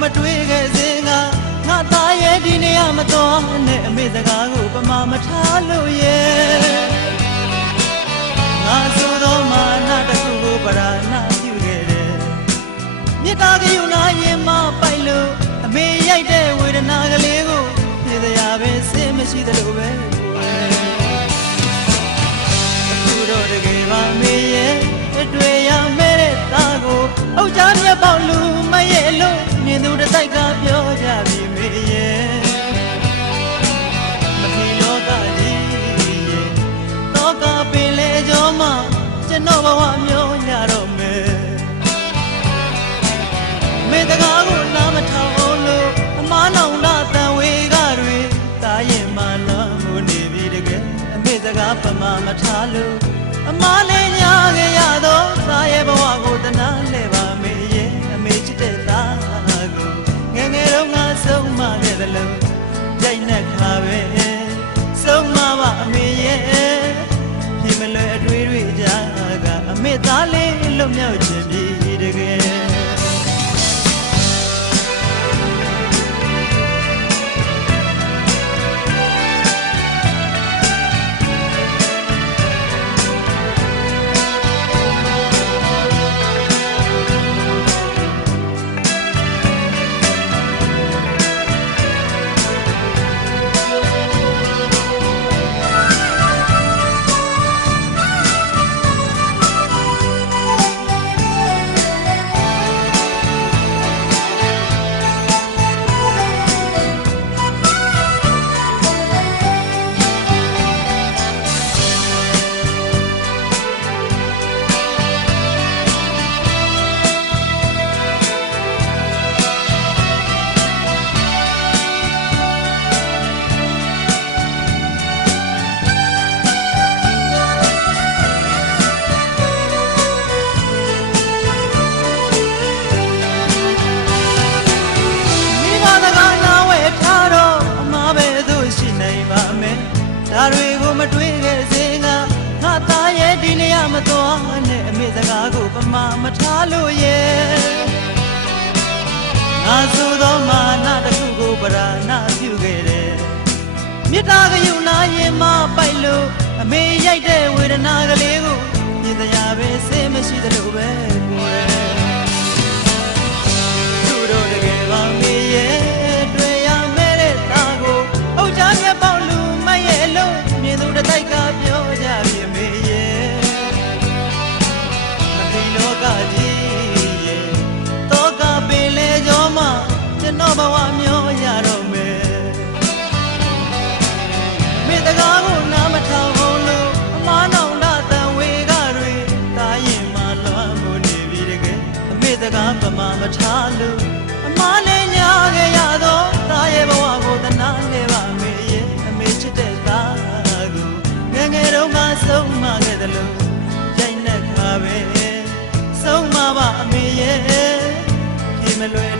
မတွေ့ခဲ့စေငါငါသားရဲ့ဒီနေရာမတော်နဲ့အမေစကားကိုပမာမထားလို့ရဲ့ငါဆိုတော့မာနတခုကိုပရာနာပြုခဲ့တယ်မြေသားကယူနာရင်မပိုက်လို့အမေရိုက်တဲ့ဝေဒနာကလေးကိုပြေစရာပဲစိတ်မရှိသလိုပဲအခုတော့တကယ်ပါမေရဲ့တွေ့ရမယ်တဲ့သားကိုအောက်ကြားတဲ့ပေါ့လူ မြင်သူတစ်တိုက်ကပြောကြပြီမေရဲ့မထီလောကကြီးရဲ့တောကပင်လေကျော်မှာကျွန်တော်ဘဝမျိုးရတော့မယ်မေတကားကိုနားမထောင်အောင်လို့အမားနောင်လာတန်ဝေကတွေတာရင်မှလွန်မှုနေပြီတကယ်အမေစကားပမာမထားလို့အမားလေး လေးလွ သွားနဲ့အမေစကားကိုပမာမထားလို့ရဲ့ငါဆိုတော့မာနတစ်ခုကိုပရာနာပြုခဲ့တယ်မေတ္တာကယူနာရင်မပိုက်လို့အမေရိုက်တဲ့ဝေဒနာကလေးကိုမြင်တရားပဲစိတ်မ ကားပမာမထားလို့အမားလည်းညာခဲ့ရတော့တာရဲ့ဘဝကိုတနာခဲ့ပါမေရဲ့အမေချစ်တဲ့သားကိုငယ်ငယ်တော့မှဆုံးမခဲ့တယ်လို့ရိုက်နှက်ခါပဲဆုံးမပါအမေရဲ့ဒီမလွယ်တွေးတွေကြကအမေသားလေး